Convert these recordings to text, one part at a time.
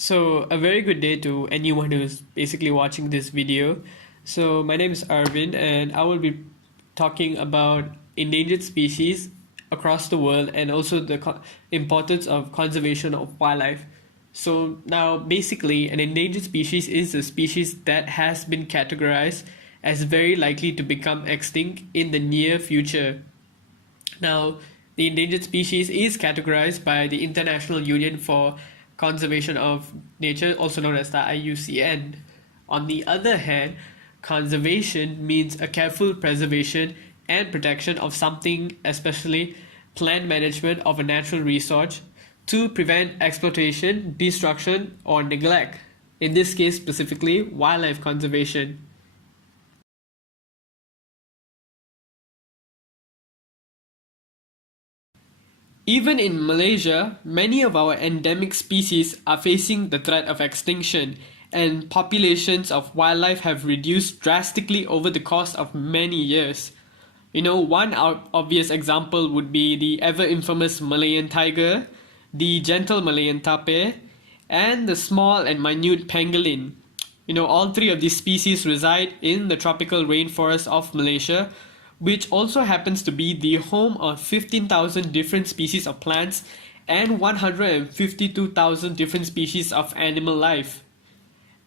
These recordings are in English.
So, a very good day to anyone who's basically watching this video. So, my name is Arvin, and I will be talking about endangered species across the world and also the importance of conservation of wildlife. So, now basically, an endangered species is a species that has been categorized as very likely to become extinct in the near future. Now, the endangered species is categorized by the International Union for Conservation of Nature, also known as the IUCN. On the other hand, conservation means a careful preservation and protection of something, especially planned management of a natural resource, to prevent exploitation, destruction, or neglect. In this case, specifically, wildlife conservation. Even in Malaysia, many of our endemic species are facing the threat of extinction, and populations of wildlife have reduced drastically over the course of many years. One obvious example would be the ever infamous Malayan tiger, the gentle Malayan tape, and the small and minute pangolin. All three of these species reside in the tropical rainforest of Malaysia, which also happens to be the home of 15,000 different species of plants and 152,000 different species of animal life.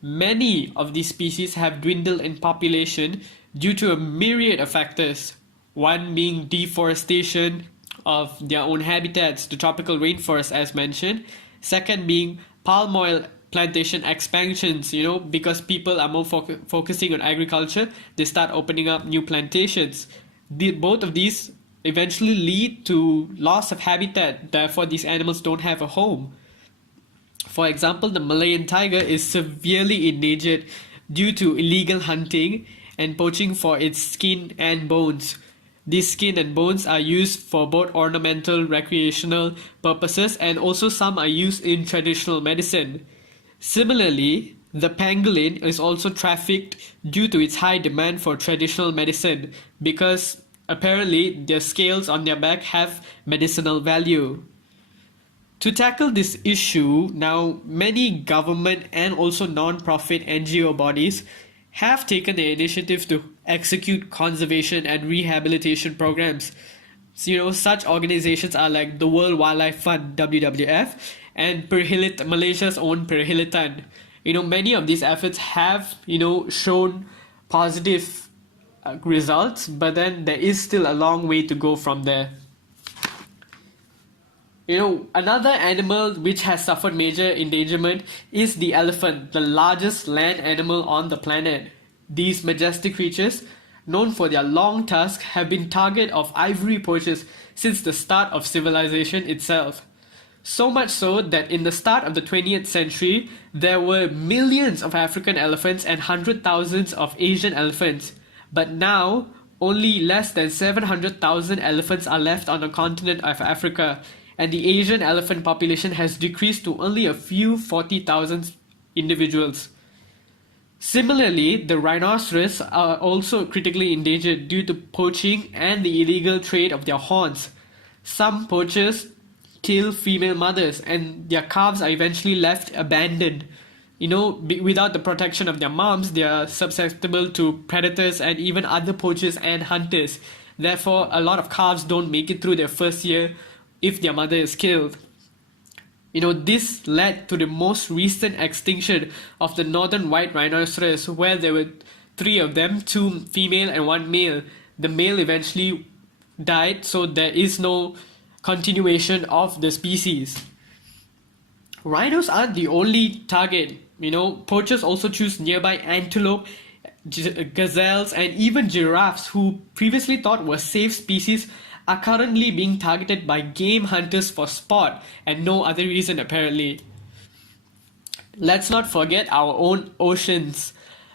Many of these species have dwindled in population due to a myriad of factors, one being deforestation of their own habitats, the tropical rainforest as mentioned, second being palm oil plantation expansions, because people are more focusing on agriculture, they start opening up new plantations. Both of these eventually lead to loss of habitat, therefore these animals don't have a home. For example, the Malayan tiger is severely endangered due to illegal hunting and poaching for its skin and bones. These skin and bones are used for both ornamental, recreational purposes, and also some are used in traditional medicine. Similarly, the pangolin is also trafficked due to its high demand for traditional medicine because apparently their scales on their back have medicinal value. To tackle this issue, now many government and also non-profit NGO bodies have taken the initiative to execute conservation and rehabilitation programs. So, such organizations are like the World Wildlife Fund (WWF) and Malaysia's own Perhilitan. Many of these efforts have shown positive results, but then there is still a long way to go from there. Another animal which has suffered major endangerment is the elephant, the largest land animal on the planet. These majestic creatures, known for their long tusks, have been target of ivory poachers since the start of civilization itself. So much so that in the start of the 20th century, there were millions of African elephants and hundred thousands of Asian elephants. But now, only less than 700,000 elephants are left on the continent of Africa, and the Asian elephant population has decreased to only a few 40,000 individuals. Similarly, the rhinoceros are also critically endangered due to poaching and the illegal trade of their horns. Some poachers kill female mothers and their calves are eventually left abandoned. Without the protection of their moms, they are susceptible to predators and even other poachers and hunters. Therefore, a lot of calves don't make it through their first year if their mother is killed. This led to the most recent extinction of the northern white rhinoceros, where there were three of them, two female and one male. The male eventually died, so there is no continuation of the species. Rhinos aren't the only target. Poachers also choose nearby antelope, gazelles, and even giraffes, who previously thought were safe species, are currently being targeted by game hunters for sport and no other reason apparently. Let's not forget our own oceans.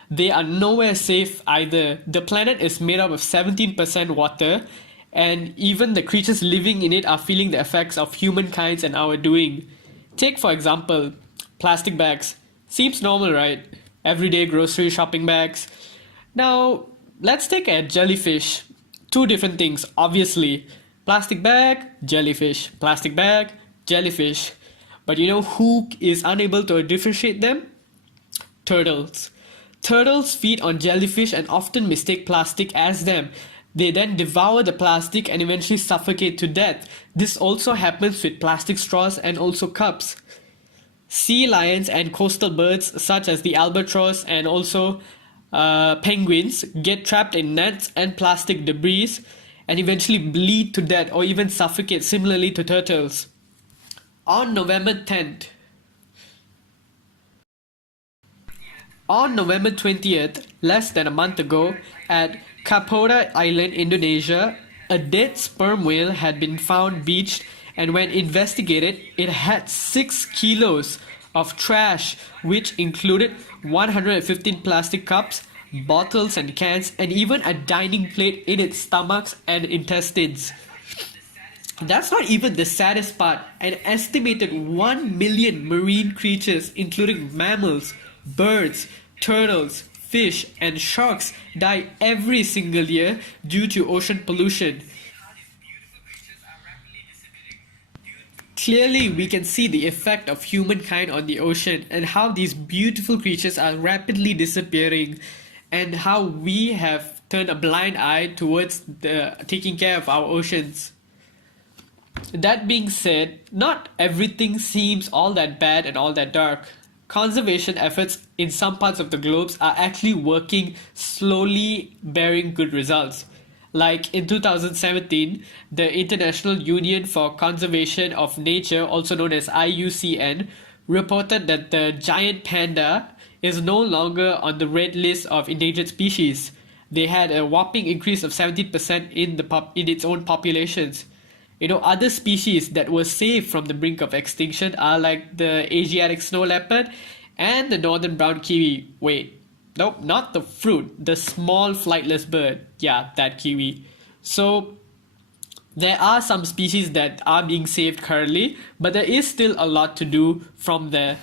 They are nowhere safe either. The planet is made up of 17% water, and even the creatures living in it are feeling the effects of humankind's and our doing. Take for example, plastic bags. Seems normal, right? Everyday grocery shopping bags. Now, let's take a jellyfish. Two different things, obviously. Plastic bag, jellyfish. Plastic bag, jellyfish. But you know who is unable to differentiate them? Turtles. Turtles feed on jellyfish and often mistake plastic as them. They then devour the plastic and eventually suffocate to death. This also happens with plastic straws and also cups. Sea lions and coastal birds such as the albatross and also penguins get trapped in nets and plastic debris and eventually bleed to death or even suffocate similarly to turtles. On November 10th, On November 20th, less than a month ago, at Kapora Island, Indonesia, a dead sperm whale had been found beached, and when investigated, it had 6 kilos of trash, which included 115 plastic cups, bottles and cans, and even a dining plate in its stomachs and intestines. That's not even the saddest part. An estimated 1 million marine creatures, including mammals, birds, turtles, fish, and sharks, die every single year due to ocean pollution. Clearly, we can see the effect of humankind on the ocean and how these beautiful creatures are rapidly disappearing, and how we have turned a blind eye towards taking care of our oceans. That being said, not everything seems all that bad and all that dark. Conservation efforts in some parts of the globe are actually working, slowly bearing good results. Like in 2017, the International Union for Conservation of Nature, also known as IUCN, reported that the giant panda is no longer on the red list of endangered species. They had a whopping increase of 70% in its own populations. You know, other species that were saved from the brink of extinction are like the Asiatic snow leopard and the northern brown kiwi. Wait, nope, not the fruit, the small flightless bird. Yeah, that kiwi. So there are some species that are being saved currently, but there is still a lot to do from there.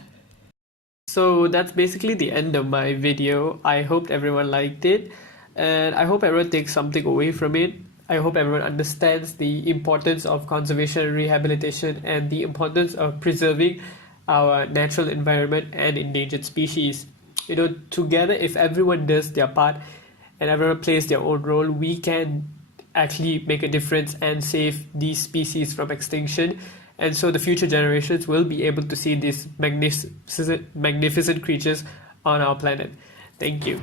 So that's basically the end of my video. I hope everyone liked it, and I hope everyone takes something away from it. I hope everyone understands the importance of conservation and rehabilitation and the importance of preserving our natural environment and endangered species. You know, together, if everyone does their part and everyone plays their own role, we can actually make a difference and save these species from extinction. And so the future generations will be able to see these magnificent creatures on our planet. Thank you.